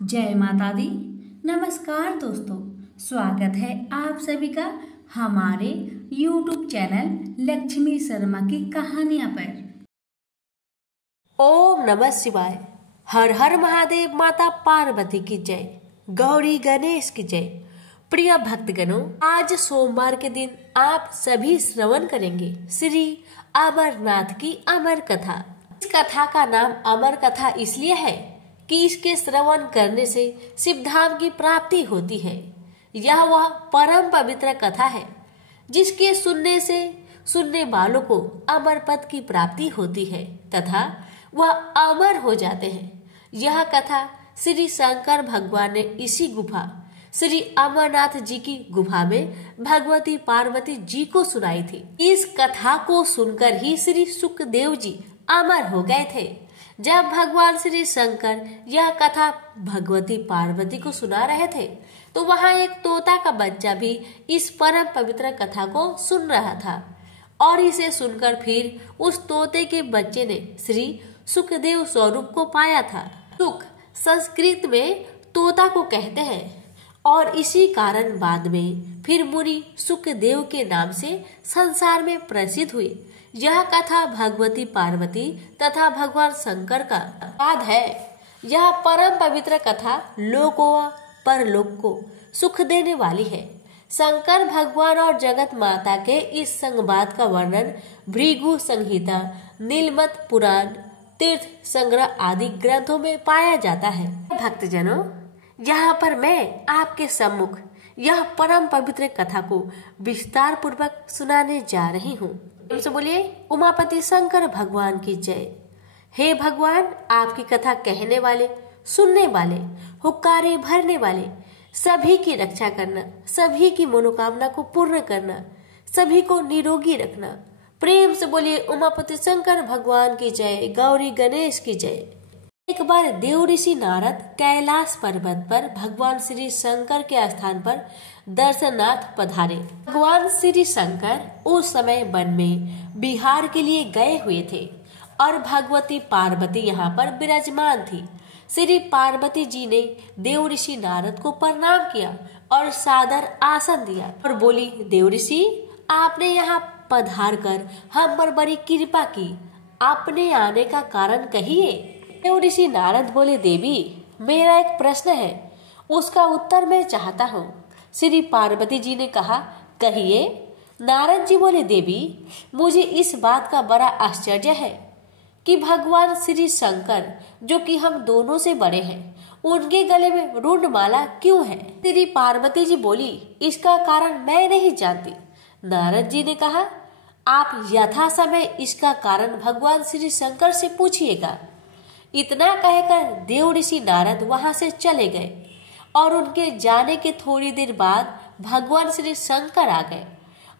जय माता दी। नमस्कार दोस्तों, स्वागत है आप सभी का हमारे YouTube चैनल लक्ष्मी शर्मा की कहानियां पर। ओम नमः शिवाय। हर हर महादेव। माता पार्वती की जय, गौरी गणेश की जय। प्रिय भक्तगणों, आज सोमवार के दिन आप सभी श्रवण करेंगे श्री अमरनाथ की अमर कथा। इस कथा का नाम अमर कथा इसलिए है कि इसके श्रवण करने से शिवधाम की प्राप्ति होती है। यह वह परम पवित्र कथा है जिसके सुनने से सुनने वालों को अमर पद की प्राप्ति होती है तथा वह अमर हो जाते हैं। यह कथा श्री शंकर भगवान ने इसी गुफा श्री अमरनाथ जी की गुफा में भगवती पार्वती जी को सुनाई थी। इस कथा को सुनकर ही श्री सुखदेव जी अमर हो गए थे। जब भगवान श्री शंकर यह कथा भगवती पार्वती को सुना रहे थे तो वहाँ एक तोता का बच्चा भी इस परम पवित्र कथा को सुन रहा था और इसे सुनकर फिर उस तोते के बच्चे ने श्री सुखदेव स्वरूप को पाया था। सुख संस्कृत में तोता को कहते हैं और इसी कारण बाद में फिर मुनि सुखदेव के नाम से संसार में प्रसिद्ध हुई। यह कथा भगवती पार्वती तथा भगवान शंकर का वाद है। यह परम पवित्र कथा लोक व परलोक को सुख देने वाली है। शंकर भगवान और जगत माता के इस संवाद का वर्णन भृगु संहिता, नीलमत पुराण, तीर्थ संग्रह आदि ग्रंथों में पाया जाता है। भक्तजनों, यहाँ पर मैं आपके सम्मुख यह परम पवित्र कथा को विस्तार पूर्वक सुनाने जा रही हूँ। से बोलिए उमापति शंकर भगवान की जय। हे भगवान, आपकी कथा कहने वाले, सुनने वाले, हुक्कारे भरने वाले सभी की रक्षा करना, सभी की मनोकामना को पूर्ण करना, सभी को निरोगी रखना। प्रेम से बोलिए उमापति शंकर भगवान की जय, गौरी गणेश की जय। एक बार देव ऋषि नारद कैलाश पर्वत पर भगवान श्री शंकर के स्थान पर दर्शनार्थ पधारे। भगवान श्री शंकर उस समय वन में विहार के लिए गए हुए थे और भगवती पार्वती यहाँ पर विराजमान थी। श्री पार्वती जी ने देव ऋषि नारद को प्रणाम किया और सादर आसन दिया और बोली, देव ऋषि, आपने यहाँ पधार कर हम पर बड़ी कृपा की, आपने आने का कारण कहिए। देव ऋषि नारद बोले, देवी, मेरा एक प्रश्न है, उसका उत्तर मैं चाहता हूँ। श्री पार्वती जी ने कहा, कहिए। नारद जी बोले, देवी, मुझे इस बात का बड़ा आश्चर्य है कि भगवान श्री शंकर, जो कि हम दोनों से बड़े हैं, उनके गले में रुंड माला क्यों है। श्री पार्वती जी बोली, इसका कारण मैं नहीं जानती। नारद जी ने कहा, आप यथा समय इसका कारण भगवान श्री शंकर से पूछिएगा। इतना कहकर देव ऋषि नारद वहां से चले गए और उनके जाने के थोड़ी देर बाद भगवान श्री शंकर आ गए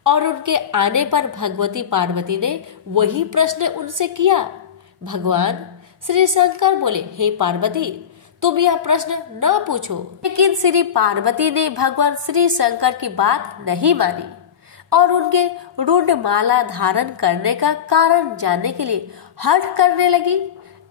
और उनके आने पर भगवती पार्वती ने वही प्रश्न उनसे किया। भगवान श्री शंकर बोले, हे पार्वती, तुम यह प्रश्न न पूछो। लेकिन श्री पार्वती ने भगवान श्री शंकर की बात नहीं मानी और उनके रुंड माला धारण करने का कारण जानने के लिए हठ करने लगी।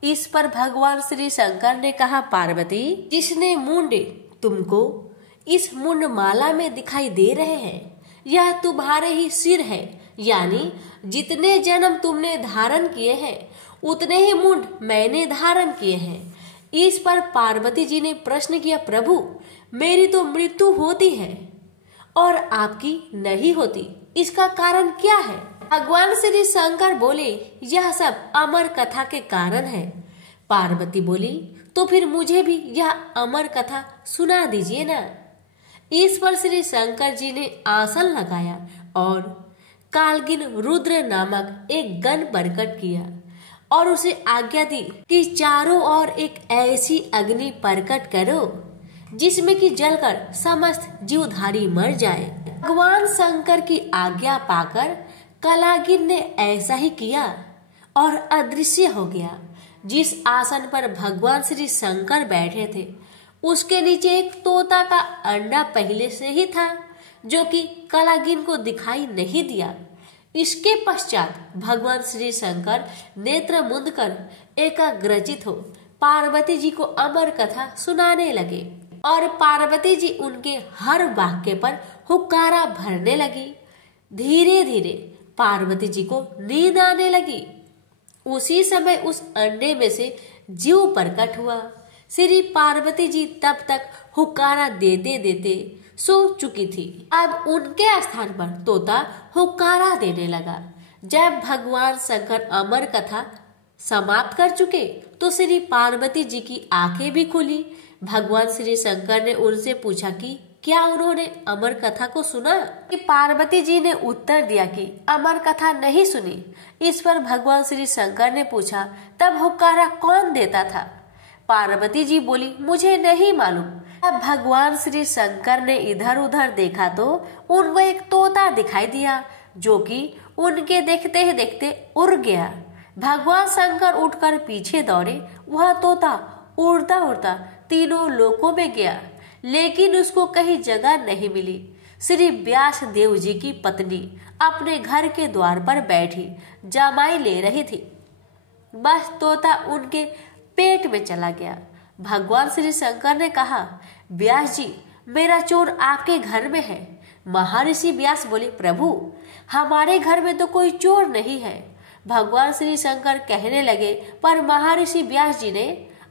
इस पर भगवान श्री शंकर ने कहा, पार्वती, जिसने मुंड तुमको इस मुंड माला में दिखाई दे रहे हैं, यह तुम्हारे ही सिर है, यानी जितने जन्म तुमने धारण किए हैं उतने ही मुंड मैंने धारण किए हैं। इस पर पार्वती जी ने प्रश्न किया, प्रभु, मेरी तो मृत्यु होती है और आपकी नहीं होती, इसका कारण क्या है। भगवान श्री शंकर बोले, यह सब अमर कथा के कारण है। पार्वती बोली, तो फिर मुझे भी यह अमर कथा सुना दीजिए ना। इस पर श्री शंकर जी ने आसन लगाया और कालगिन रुद्र नामक एक गण प्रकट किया और उसे आज्ञा दी कि चारों ओर एक ऐसी अग्नि प्रकट करो जिसमें कि जलकर समस्त जीवधारी मर जाए। भगवान शंकर की आज्ञा पाकर कालागिन ने ऐसा ही किया और अदृश्य हो गया। जिस आसन पर भगवान श्री शंकर बैठे थे उसके नीचे एक तोता का अंडा पहले से ही था जो कि कालागिन को दिखाई नहीं दिया। इसके पश्चात भगवान श्री शंकर नेत्र मूंद कर एकाग्रचित हो पार्वती जी को अमर कथा सुनाने लगे और पार्वती जी उनके हर वाक्य पर हुक्कारा भरने लगी। धीरे धीरे पार्वती जी को नींद आने लगी। उसी समय उस अंडे में से जीव प्रकट हुआ। श्री पार्वती जी तब तक हुक्कारा देते देते सो चुकी थी। अब उनके स्थान पर तोता हुक्कारा देने लगा। जब भगवान शंकर अमर कथा समाप्त कर चुके तो श्री पार्वती जी की आंखें भी खुली। भगवान श्री शंकर ने उनसे पूछा कि क्या उन्होंने अमर कथा को सुना? कि पार्वती जी ने उत्तर दिया कि अमर कथा नहीं सुनी। इस पर भगवान श्री शंकर ने पूछा, तब हुक्कारा कौन देता था? पार्वती जी बोली, मुझे नहीं मालूम। अब भगवान श्री शंकर ने इधर उधर देखा तो उनको एक तोता दिखाई दिया जो कि उनके देखते ही देखते उड़ गया। भगवान शंकर उठकर पीछे दौड़े। वह तोता उड़ता उड़ता तीनों लोकों में गया, लेकिन उसको कहीं जगह नहीं मिली। श्री व्यास देव जी की पत्नी अपने घर के द्वार पर बैठी जमाई ले रही थी। बस तोता उनके पेट में चला गया। भगवान श्री शंकर ने कहा, व्यास जी, मेरा चोर आपके घर में है। महर्षि व्यास बोले, प्रभु, हमारे घर में तो कोई चोर नहीं है। भगवान श्री शंकर कहने लगे, पर महर्षि व्यास जी ने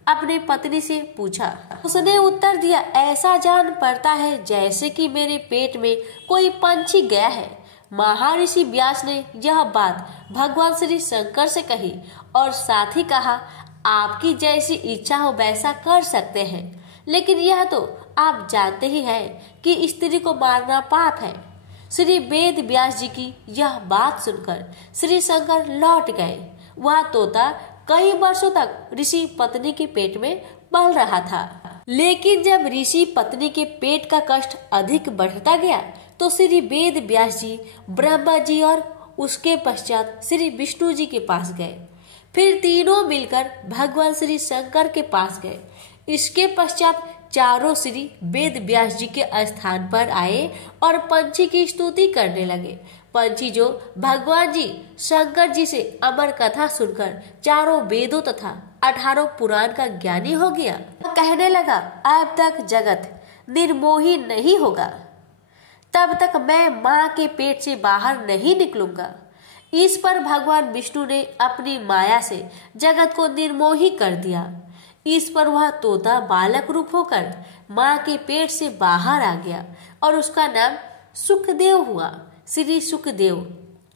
अपनी पत्नी से पूछा। उसने उत्तर दिया, ऐसा जान पड़ता है जैसे कि मेरे पेट में कोई पंछी गया है। महर्षि व्यास ने यह बात भगवान श्री शंकर से कही और साथ ही कहा, आपकी जैसी इच्छा हो वैसा कर सकते हैं, लेकिन यह तो आप जानते ही हैं कि स्त्री को मारना पाप है। श्री वेद व्यास जी की यह बात सुनकर श्री शंकर लौट गए। वह तोता कई वर्षों तक ऋषि पत्नी के पेट में पल रहा था, लेकिन जब ऋषि पत्नी के पेट का कष्ट अधिक बढ़ता गया तो श्री वेद व्यास जी ब्रह्मा जी और उसके पश्चात श्री विष्णु जी के पास गए। फिर तीनों मिलकर भगवान श्री शंकर के पास गए। इसके पश्चात चारों श्री वेद व्यास जी के स्थान पर आए और पंछी की स्तुति करने लगे। पंछी जो भगवान जी शंकर जी से अमर कथा सुनकर चारों वेदों तथा 18 पुराण का ज्ञानी हो गया। कहने लगा, अब तक जगत निर्मोही नहीं होगा, तब तक मैं माँ के पेट से बाहर नहीं निकलूंगा। इस पर भगवान विष्णु ने अपनी माया से जगत को निर्मोही कर दिया। इस पर वह तोता बालक रूप होकर माँ के पेट से बाहर आ गया और उसका नाम सुखदेव हुआ। श्री सुखदेव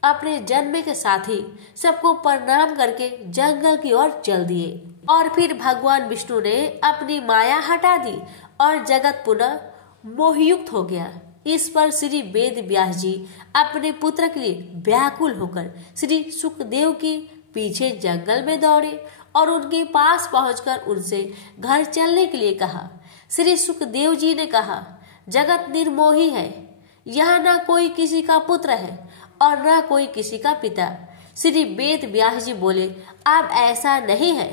अपने जन्म के साथ ही सबको प्रणाम करके जंगल की ओर चल दिए और फिर भगवान विष्णु ने अपनी माया हटा दी और जगत पुनः मोहयुक्त हो गया। इस पर श्री वेद व्यास जी अपने पुत्र के लिए व्याकुल होकर श्री सुखदेव के पीछे जंगल में दौड़े और उनके पास पहुंचकर उनसे घर चलने के लिए कहा। श्री सुखदेव जी ने कहा, जगत निर्मोही है, यह न कोई किसी का पुत्र है और न कोई किसी का पिता। श्री वेद व्यास जी बोले, अब ऐसा नहीं है।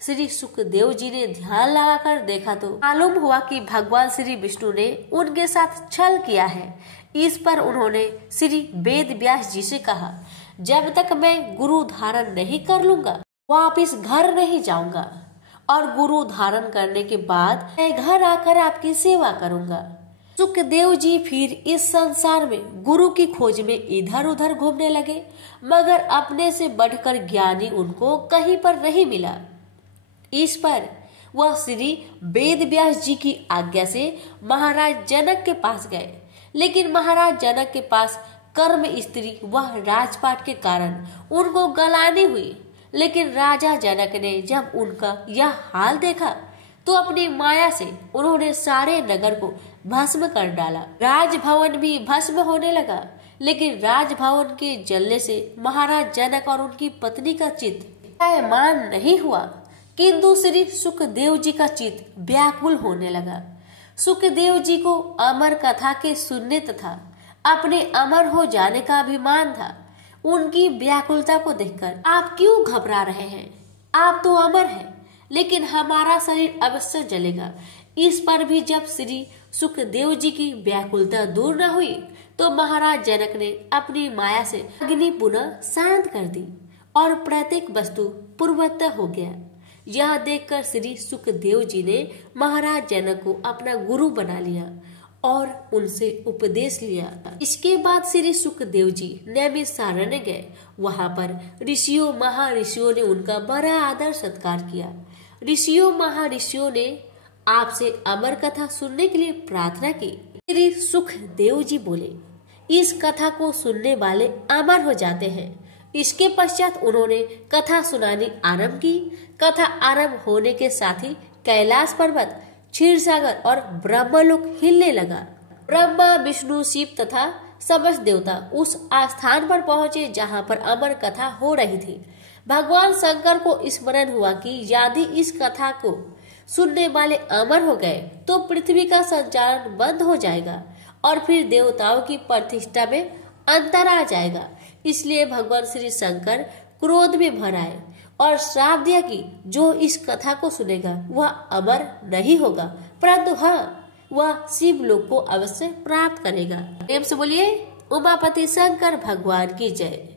श्री सुखदेव जी ने ध्यान लगाकर देखा तो मालूम हुआ कि भगवान श्री विष्णु ने उनके साथ छल किया है। इस पर उन्होंने श्री वेद व्यास जी से कहा, जब तक मैं गुरु धारण नहीं कर लूंगा वापिस घर नहीं जाऊंगा और गुरु धारण करने के बाद मैं घर आकर आपकी सेवा करूंगा। सुखदेव जी फिर इस संसार में गुरु की खोज में इधर उधर घूमने लगे, मगर अपने से बढ़कर ज्ञानी उनको कहीं पर नहीं मिला। इस पर वह श्री वेद व्यास जी की आज्ञा से महाराज जनक के पास गए, लेकिन महाराज जनक के पास कर्म स्त्री वह राजपाट के कारण उनको गलानी हुई। लेकिन राजा जनक ने जब उनका यह हाल देखा तो अपनी माया से उन्होंने सारे नगर को भस्म कर डाला। राजभवन भी भस्म होने लगा, लेकिन राजभवन के जलने से महाराज जनक और उनकी पत्नी का चित्त मान नहीं हुआ, किंतु श्री सुखदेव जी का चित्त व्याकुल होने लगा। सुखदेव जी को अमर कथा के सुनने तथा अपने अमर हो जाने का अभिमान था। उनकी व्याकुलता को देखकर, आप क्यों घबरा रहे हैं? आप तो अमर हैं, लेकिन हमारा शरीर अवश्य जलेगा। इस पर भी जब श्री सुखदेव जी की व्याकुलता दूर न हुई तो महाराज जनक ने अपनी माया से अग्नि पुनः शांत कर दी और प्रत्येक वस्तु पूर्ववत हो गया। यह देखकर श्री सुखदेव जी ने महाराज जनक को अपना गुरु बना लिया और उनसे उपदेश लिया। इसके बाद श्री सुखदेव जी नैमिषारण्य गए। वहां पर ऋषियों महर्षियों ने उनका बड़ा आदर सत्कार किया। ऋषियों महर्षियों ने आपसे अमर कथा सुनने के लिए प्रार्थना की। श्री सुखदेव जी बोले, इस कथा को सुनने वाले अमर हो जाते हैं। इसके पश्चात उन्होंने कथा सुनानी आरंभ की। कथा आरंभ होने के साथ ही कैलाश पर्वत, क्षीर सागर और ब्रह्मलोक हिलने लगा। ब्रह्मा, विष्णु, शिव तथा समस्त देवता उस स्थान पर पहुंचे जहां पर अमर कथा हो रही थी। भगवान शंकर को स्मरण हुआ कि यदि इस कथा को सुनने वाले अमर हो गए तो पृथ्वी का संचालन बंद हो जाएगा और फिर देवताओं की प्रतिष्ठा में अंतर आ जाएगा। इसलिए भगवान श्री शंकर क्रोध में भर आए और श्राप दिया कि जो इस कथा को सुनेगा वह अमर नहीं होगा, परंतु हाँ, वह शिव लोक को अवश्य प्राप्त करेगा। प्रेम से बोलिए उमापति शंकर भगवान की जय।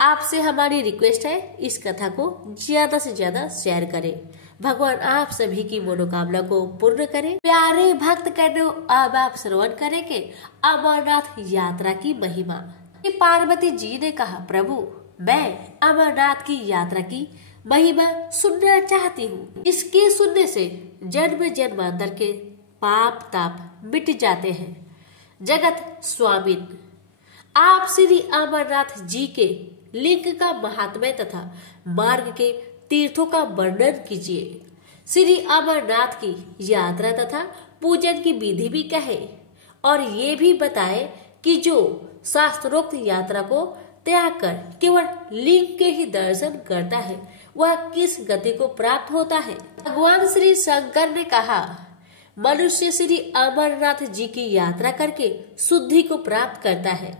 आपसे हमारी रिक्वेस्ट है, इस कथा को ज्यादा से ज्यादा शेयर करें। भगवान आप सभी की मनोकामना को पूर्ण करें। प्यारे भक्त करो, अब आप श्रवण करेंगे अमरनाथ यात्रा की महिमा। पार्वती जी ने कहा, प्रभु मैं अमरनाथ की यात्रा की महिमा सुनना चाहती हूँ। इसके सुनने से जन्म जन्मांतर के पाप ताप मिट जाते हैं। जगत स्वामिन, आप श्री अमरनाथ जी के लिंग का महात्म्य तथा मार्ग के तीर्थों का वर्णन कीजिए। श्री अमरनाथ की यात्रा तथा पूजन की विधि भी कहे और ये भी बताए कि जो शास्त्रोक्त यात्रा को त्याग कर केवल लिंग के ही दर्शन करता है वह किस गति को प्राप्त होता है। भगवान श्री शंकर ने कहा, मनुष्य श्री अमरनाथ जी की यात्रा करके शुद्धि को प्राप्त करता है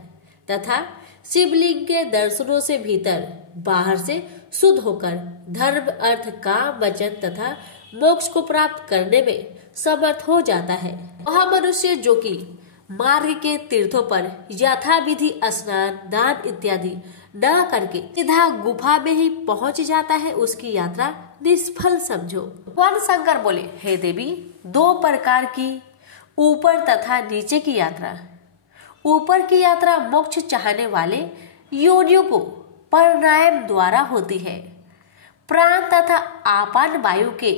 तथा शिवलिंग के दर्शनों से भीतर बाहर से शुद्ध होकर धर्म, अर्थ, काम, वचन तथा मोक्ष को प्राप्त करने में समर्थ हो जाता है। वह मनुष्य जो कि मार्ग के तीर्थों पर यथाविधि स्नान, दान इत्यादि न करके सीधा गुफा में ही पहुंच जाता है, उसकी यात्रा निष्फल समझो। भगवान शंकर बोले, हे देवी, दो प्रकार की ऊपर तथा नीचे की यात्रा। ऊपर की यात्रा मोक्ष चाहने वाले योनियों को प्राणायाम द्वारा होती है। प्राण तथा आपान वायु के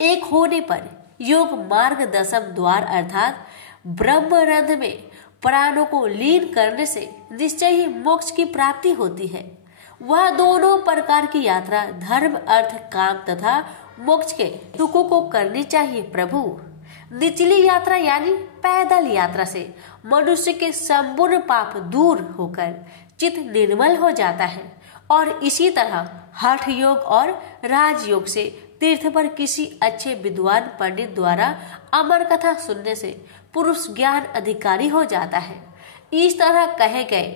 एक होने पर योग मार्ग दशम द्वार अर्थात ब्रह्मरंध्र में प्राणों को लीन करने से निश्चय ही मोक्ष की प्राप्ति होती है। वह दोनों प्रकार की यात्रा धर्म, अर्थ, काम तथा मोक्ष के सुखों को करनी चाहिए। प्रभु, निचली यात्रा यानी पैदल यात्रा से मनुष्य के संपूर्ण पाप दूर होकर चित्त निर्मल हो जाता है और इसी तरह हठ योग और राजयोग से तीर्थ पर किसी अच्छे विद्वान पंडित द्वारा अमर कथा सुनने से पुरुष ज्ञान अधिकारी हो जाता है। इस तरह कहे गए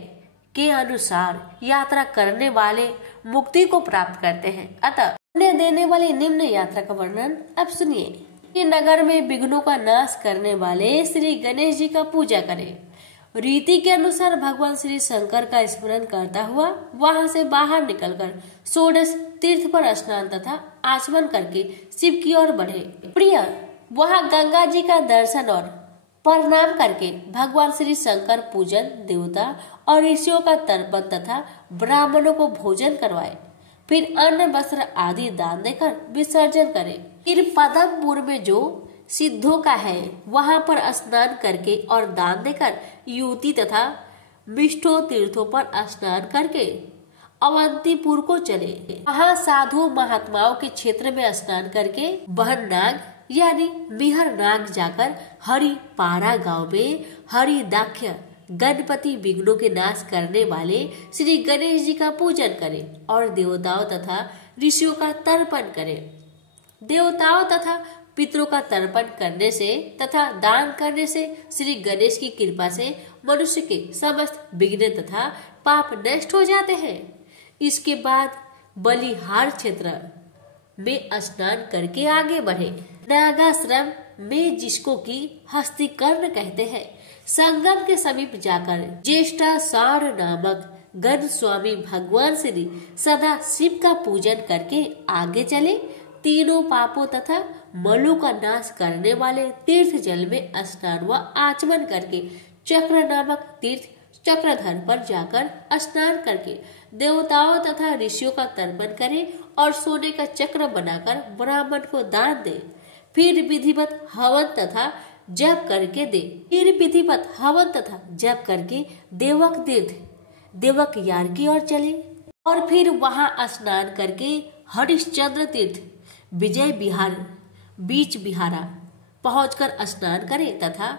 के अनुसार यात्रा करने वाले मुक्ति को प्राप्त करते हैं। अतः पुण्य देने वाली निम्न यात्रा का वर्णन अब सुनिए। नगर में विघ्नों का नाश करने वाले श्री गणेश जी का पूजा करें। रीति के अनुसार भगवान श्री शंकर का स्मरण करता हुआ वहां से बाहर निकलकर षोडश तीर्थ पर स्नान तथा आचमन करके शिव की ओर बढ़े। प्रिय, वहां गंगा जी का दर्शन और प्रणाम करके भगवान श्री शंकर पूजन, देवता और ऋषियों का तर्पण तथा ब्राह्मणों को भोजन करवाए। फिर अन्न, वस्त्र आदि दान देकर विसर्जन करें। फिर पदमपुर में जो सिद्धों का है वहां पर स्नान करके और दान देकर युति तथा मिष्ठो तीर्थों पर स्नान करके अवंतीपुर को चले। वहां साधु महात्माओं के क्षेत्र में स्नान करके बहननाग यानी मिहरनाग जाकर हरिपारा गांव में हरिदाख्य गणपति विघ्नों के नाश करने वाले श्री गणेश जी का पूजन करें और देवताओं तथा ऋषियों का तर्पण करें। देवताओं तथा पितरों का तर्पण करने से तथा दान करने से श्री गणेश की कृपा से मनुष्य के समस्त विघ्न तथा पाप नष्ट हो जाते हैं। इसके बाद बलिहार क्षेत्र में स्नान करके आगे बढ़े। नागाश्रम में जिसको की हस्तिकर्ण कहते हैं, संगम के समीप जाकर ज्येष्ठा सार नामक गण स्वामी भगवान श्री सदा शिव का पूजन करके आगे चले। तीनों पापों तथा मलों का नाश करने वाले तीर्थ जल में स्नान व आचमन करके चक्र नामक तीर्थ चक्रधर पर जाकर स्नान करके देवताओं तथा ऋषियों का तर्पण करे और सोने का चक्र बनाकर ब्राह्मण को दान दे। फिर विधिवत हवन तथा जप करके दे। फिर विधिवत हवन तथा जप करके देवक तीर्थ देवक यार की ओर चले और फिर वहां स्नान करके हरिश्चंद्र तीर्थ विजय विहार बीच विहारा पहुंचकर स्नान करे तथा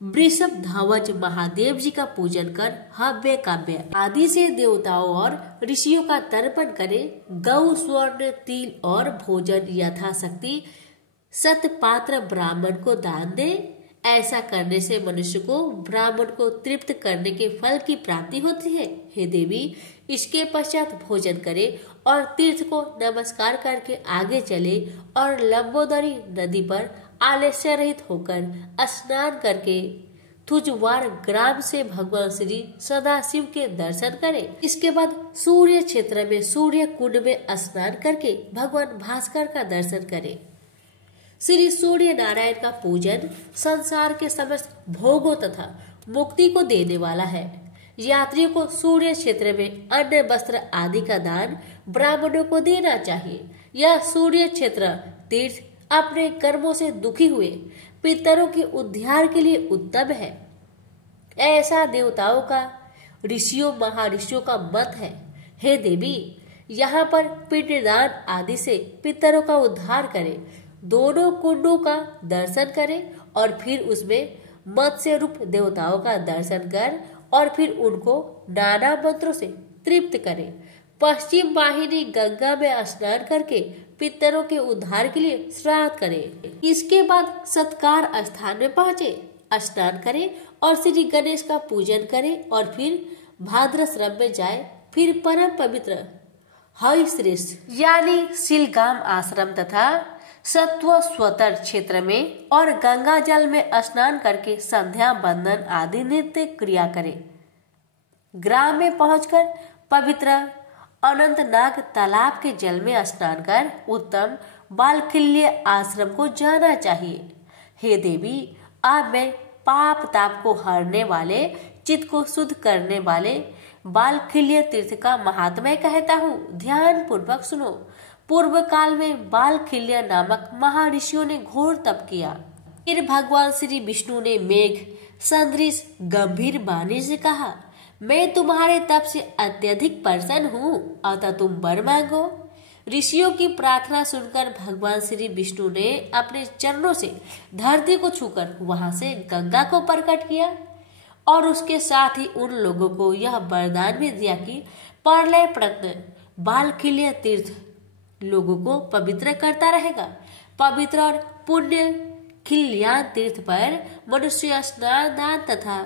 वृषभ ध्वज महादेव जी का पूजन कर हव्य काव्य आदि से देवताओं और ऋषियों का तर्पण करे। गौ स्वर्ण तिल और भोजन यथाशक्ति सतपात्र ब्राह्मण को दान दे। ऐसा करने से मनुष्य को ब्राह्मण को तृप्त करने के फल की प्राप्ति होती है। हे देवी, इसके पश्चात भोजन करे और तीर्थ को नमस्कार करके आगे चले और लंबोदरी नदी पर आलस्य रहित होकर स्नान करके थुजवार ग्राम से भगवान श्री सदाशिव के दर्शन करें। इसके बाद सूर्य क्षेत्र में सूर्य कुंड में स्नान करके भगवान भास्कर का दर्शन करें। श्री सूर्य नारायण का पूजन संसार के समस्त भोगों तथा मुक्ति को देने वाला है। यात्रियों को सूर्य क्षेत्र में अन्न वस्त्र आदि का दान ब्राह्मणों को देना चाहिए। यह सूर्य क्षेत्र तीर्थ अपने कर्मों से दुखी हुए पितरों के उद्धार के लिए उत्तम है। ऐसा देवताओं का ऋषियों महर्षियों का मत है। हे देवी, यहाँ पर पिंडदान आदि से पितरों का उद्धार करें। दोनों कुंडों का दर्शन करें और फिर उसमें मत्स्य रूप देवताओं का दर्शन कर और फिर उनको नाना मंत्रों से तृप्त करें। पश्चिम वाहिनी गंगा में स्नान करके पितरों के उद्धार के लिए श्राद्ध करें। इसके बाद सत्कार स्थान में पहुँचे, स्नान करें और श्री गणेश का पूजन करें और फिर भाद्रश्रम में जाए। फिर परम पवित्र हरिश्रेष्ठ यानी शिलगाम आश्रम तथा सत्व स्वतर क्षेत्र में और गंगा जल में स्नान करके संध्या बंदन आदि नित्य क्रिया करें। ग्राम में पहुंचकर पवित्र अनंतनाग तालाब के जल में स्नान कर उत्तम बालखिल्य आश्रम को जाना चाहिए। हे देवी, अब मैं पाप ताप को हरने वाले चित्त को शुद्ध करने वाले बालखिल्य तीर्थ का महात्म्य कहता हूँ। ध्यान पूर्वक सुनो। पूर्व काल में बालखिल्य नामक महर्षियों ने घोर तप किया। फिर भगवान श्री विष्णु ने मेघ सदृश गंभीर वाणी से कहा, मैं तुम्हारे तप से अत्यधिक प्रसन्न हूँ, अतः तुम वर मांगो। ऋषियों की प्रार्थना सुनकर भगवान श्री विष्णु ने अपने चरणों से धरती को छूकर वहां से गंगा को प्रकट किया और उसके साथ ही उन लोगों को यह वरदान भी दिया कि प्रलय प्रत्न बालखिल्य तीर्थ लोगों को पवित्र करता रहेगा। पवित्र और पुण्य खिल्यान तीर्थ पर मनुष्य स्नान दान तथा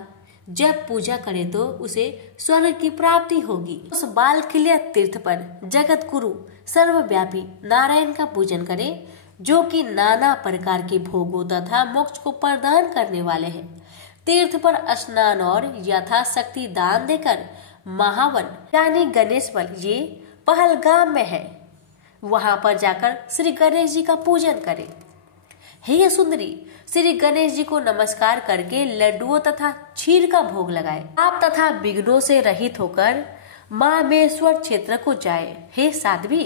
जब पूजा करे तो उसे स्वर्ग की प्राप्ति होगी। उस बालखिल्य तीर्थ पर जगत गुरु सर्वव्यापी नारायण का पूजन करे, जो कि नाना प्रकार के भोगों तथा मोक्ष को प्रदान करने वाले हैं। तीर्थ पर स्नान और यथाशक्ति दान देकर महावन यानी गणेश बल ये पहलगाम में है, वहां पर जाकर श्री गणेश जी का पूजन करें। हे सुंदरी, श्री गणेश जी को नमस्कार करके लड्डुओं तथा क्षीर का भोग लगाए। आप तथा विघ्नों से रहित होकर मामलेश्वर क्षेत्र को जाए। हे साध्वी,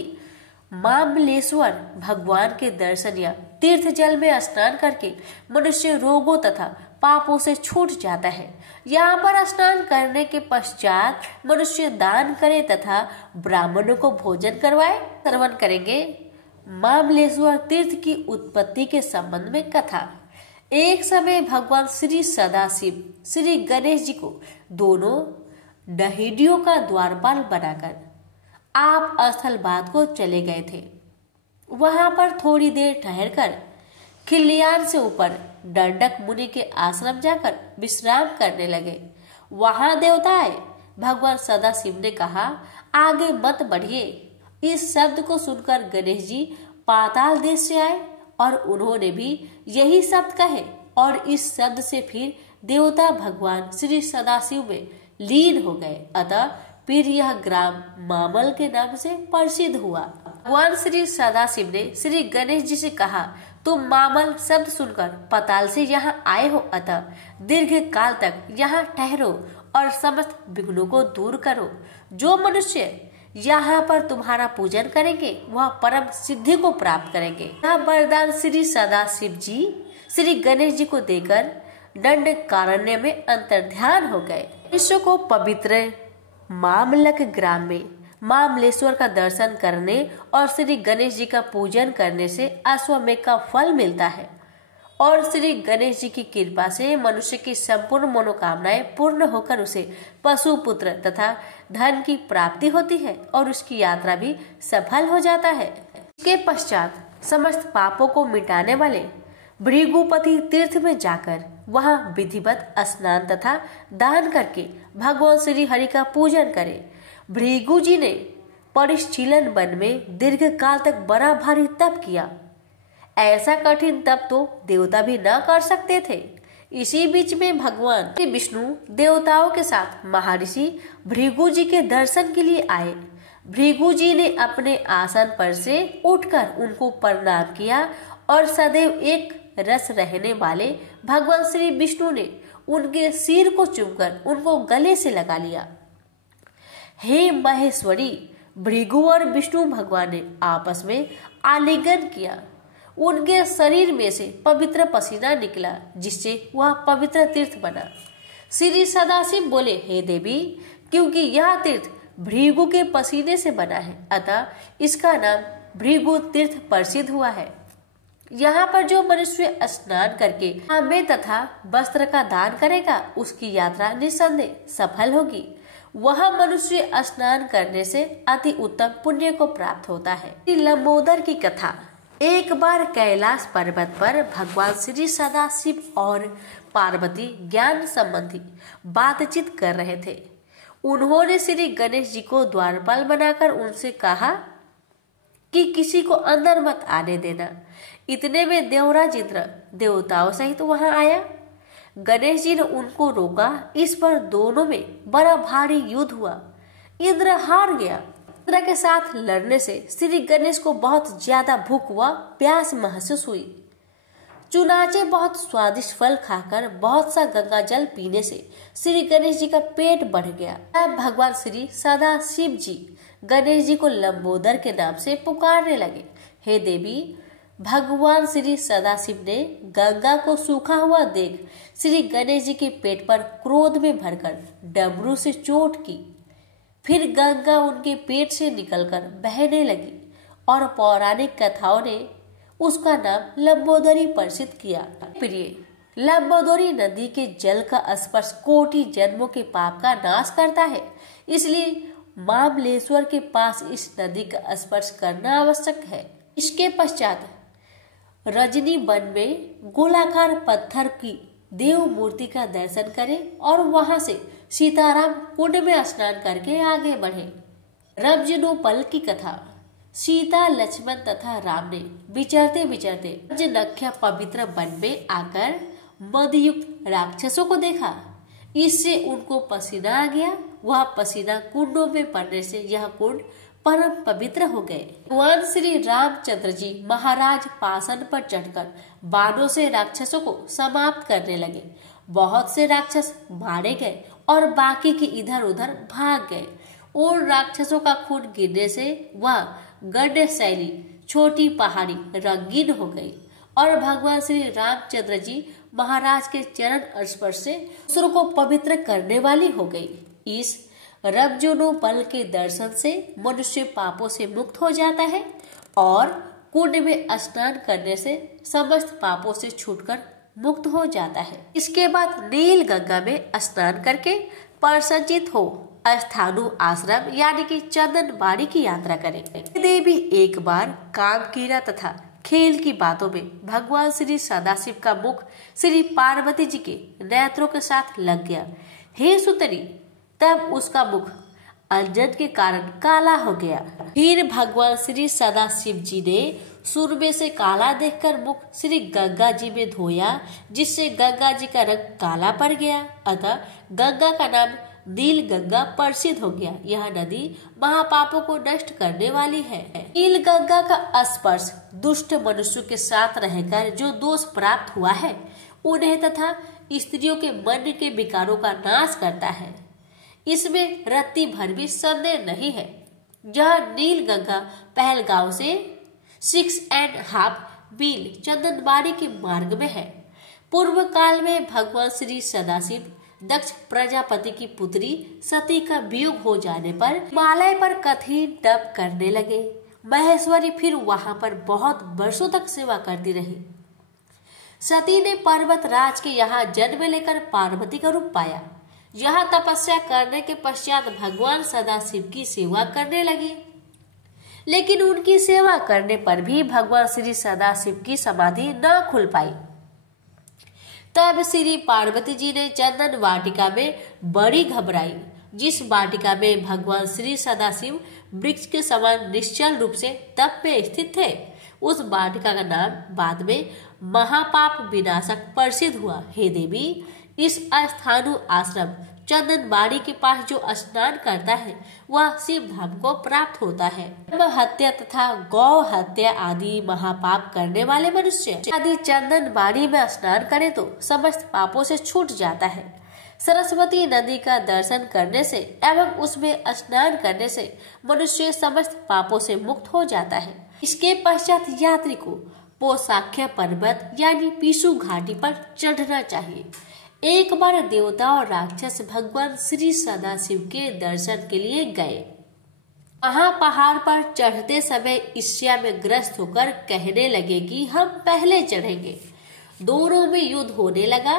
मामलेश्वर भगवान के दर्शन या तीर्थ जल में स्नान करके मनुष्य रोगों तथा पापों से छूट जाता है। यहाँ पर स्नान करने के पश्चात मनुष्य दान करे तथा ब्राह्मणों को भोजन करवाए। श्रवण करेंगे मामलेश्वर तीर्थ की उत्पत्ति के संबंध में कथा। एक समय भगवान श्री सदाशिव श्री गणेश जी को दोनों डहेडियों का द्वारपाल बनाकर आप स्थलबाद को चले गए थे। वहां पर थोड़ी देर ठहरकर खिलियान से ऊपर दंडक मुनि के आश्रम जाकर विश्राम करने लगे। वहां देवता आए। भगवान सदाशिव ने कहा, आगे मत बढ़िए। इस शब्द को सुनकर गणेश जी पाताल देश से आए और उन्होंने भी यही शब्द कहे और इस शब्द से फिर देवता भगवान श्री सदाशिव में लीन हो गए। अतः फिर यह ग्राम मामल के नाम से प्रसिद्ध हुआ। भगवान श्री सदाशिव ने श्री गणेश जी से कहा, तुम मामल शब्द सुनकर पाताल से यहाँ आए हो, अतः दीर्घ काल तक यहाँ ठहरो और समस्त विघ्नों को दूर करो। जो मनुष्य यहाँ पर तुम्हारा पूजन करेंगे वह परम सिद्धि को प्राप्त करेंगे। यह वरदान श्री सदाशिव जी श्री गणेश जी को देकर दंडकारण्य में अंतर्ध्यान हो गए। विश्व को पवित्र मामलक ग्राम में मामलेश्वर का दर्शन करने और श्री गणेश जी का पूजन करने से अश्वमेघ का फल मिलता है और श्री गणेश जी की कृपा से मनुष्य की संपूर्ण मनोकामनाएं पूर्ण होकर उसे पशु पुत्र तथा धन की प्राप्ति होती है और उसकी यात्रा भी सफल हो जाता है। इसके पश्चात समस्त पापों को मिटाने वाले भृगुपति तीर्थ में जाकर वहां विधिवत स्नान तथा दान करके भगवान श्री हरि का पूजन करे। भृगु जी ने परिशीलन वन में दीर्घ काल तक बड़ा भारी तप किया। ऐसा कठिन तप तो देवता भी न कर सकते थे। इसी बीच में भगवान श्री विष्णु देवताओं के साथ महर्षि भृगु जी के दर्शन के लिए आए। भृगु जी ने अपने आसन पर से उठकर उनको प्रणाम किया और सदैव एक रस रहने वाले भगवान श्री विष्णु ने उनके सिर को चूमकर उनको गले से लगा लिया। हे महेश्वरी, भृगु और विष्णु भगवान ने आपस में आलिंगन किया। उनके शरीर में से पवित्र पसीना निकला जिससे वह पवित्र तीर्थ बना। श्री सदाशिव बोले, हे देवी, क्योंकि यह तीर्थ भृगु के पसीने से बना है अतः इसका नाम भृगु तीर्थ प्रसिद्ध हुआ है। यहाँ पर जो मनुष्य स्नान करके तांबे तथा वस्त्र का दान करेगा उसकी यात्रा निस्संदेह सफल होगी। वह मनुष्य स्नान करने से अति उत्तम पुण्य को प्राप्त होता है। लंबोदर की कथा। एक बार कैलाश पर्वत पर भगवान श्री सदाशिव और पार्वती ज्ञान संबंधी बातचीत कर रहे थे। उन्होंने श्री गणेश जी को द्वारपाल बनाकर उनसे कहा कि किसी को अंदर मत आने देना। इतने में देवराज इंद्र देवताओं सहित वहां आया। गणेश जी ने उनको रोका। इस पर दोनों में बड़ा भारी युद्ध हुआ। इंद्र हार गया। इंद्र के साथ लड़ने से श्री गणेश को बहुत ज्यादा भूख व प्यास महसूस हुई। चुनाचे बहुत स्वादिष्ट फल खाकर बहुत सा गंगा जल पीने से श्री गणेश जी का पेट बढ़ गया। अब भगवान श्री सदाशिव जी गणेश जी को लंबोदर के नाम से पुकारने लगे। हे देवी, भगवान श्री सदाशिव ने गंगा को सूखा हुआ देख श्री गणेश जी के पेट पर क्रोध में भरकर डमरू से चोट की। फिर गंगा उनके पेट से निकलकर बहने लगी और पौराणिक कथाओं ने उसका नाम लंबोदरी प्रसिद्ध किया। प्रिय, लंबोदरी नदी के जल का स्पर्श कोटि जन्मों के पाप का नाश करता है, इसलिए मामलेश्वर के पास इस नदी का स्पर्श करना आवश्यक है। इसके पश्चात रजनी वन में गोलाकार पत्थर की देव मूर्ति का दर्शन करें और वहां से सीताराम कुंड में स्नान करके आगे बढ़े। रजनोपल की कथा। सीता, लक्ष्मण तथा राम ने विचरते विचरते रजनख्या पवित्र वन में आकर मदयुक्त राक्षसों को देखा। इससे उनको पसीना आ गया। वह पसीना कुंडों में पड़ने से यह कुंड परम पवित्र हो गए। भगवान श्री रामचंद्र जी महाराज पासन पर चढ़कर बाणों से राक्षसों को समाप्त करने लगे। बहुत से राक्षस मारे गए और बाकी के इधर उधर भाग गए। उन राक्षसों का खून गिरने से वह गढ़ शैली छोटी पहाड़ी रंगीन हो गई और भगवान श्री रामचंद्र जी महाराज के चरण स्पर्श से दूसरों को पवित्र करने वाली हो गई। इस रजोनोपल के दर्शन से मनुष्य पापों से मुक्त हो जाता है और कुंड में स्नान करने से समस्त पापों से छूटकर मुक्त हो जाता है। इसके बाद नील गंगा में स्नान करके प्रसन्नचित हो स्थानु आश्रम यानी कि चंदन बाड़ी की यात्रा करें। देवी एक बार काम कीड़ा तथा खेल की बातों में भगवान श्री सदाशिव का मुख श्री पार्वती जी के नेत्रों के साथ लग गया। हे सुतरी, तब उसका मुख अंजन के कारण काला हो गया। फिर भगवान श्री सदाशिव जी ने सूर्य से काला देखकर मुख श्री गंगा जी में धोया, जिससे गंगा जी का रंग काला पड़ गया। अतः गंगा का नाम नील गंगा प्रसिद्ध हो गया। यह नदी महापापों को नष्ट करने वाली है। नील गंगा का स्पर्श दुष्ट मनुष्यों के साथ रहकर जो दोष प्राप्त हुआ है उन्हें तथा स्त्रियों के मन के विकारों का नाश करता है, इसमें रत्ती भर भी संदेह नहीं है। यह नील गंगा पहलगांव से 6.5 मील चंदनबाड़ी के मार्ग में है। पूर्व काल में भगवान श्री सदाशिव दक्ष प्रजापति की पुत्री सती का वियोग हो जाने पर हिमालय पर कठिन तप करने लगे। महेश्वरी फिर वहां पर बहुत वर्षों तक सेवा करती रही। सती ने पर्वत राज के यहाँ जन्म लेकर पार्वती का रूप पाया। यहाँ तपस्या करने के पश्चात भगवान सदाशिव की सेवा करने लगी, लेकिन उनकी सेवा करने पर भी भगवान श्री सदाशिव की समाधि न खुल पाई। तब श्री पार्वती जी ने चंदन वाटिका में बड़ी घबराई, जिस वाटिका में भगवान श्री सदाशिव वृक्ष के समान निश्चल रूप से तप में स्थित थे। उस वाटिका का नाम बाद में महापाप विनाशक प्रसिद्ध हुआ। हे देवी, इस स्थानु आश्रम चंदनबाड़ी के पास जो स्नान करता है वह शिव धाम को प्राप्त होता है। हत्या तथा गौ हत्या आदि महापाप करने वाले मनुष्य यदि चंदनबाड़ी में स्नान करे तो समस्त पापों से छूट जाता है। सरस्वती नदी का दर्शन करने से एवं उसमें स्नान करने से मनुष्य समस्त पापों से मुक्त हो जाता है। इसके पश्चात यात्री को पोसाख्या पर्वत यानी पीसू घाटी पर चढ़ना चाहिए। एक बार देवता और राक्षस भगवान श्री सदाशिव के दर्शन के लिए गए। वहां पहाड़ पर चढ़ते समय ईर्ष्या में ग्रस्त होकर कहने लगे कि हम पहले चढ़ेंगे। दोनों में युद्ध होने लगा।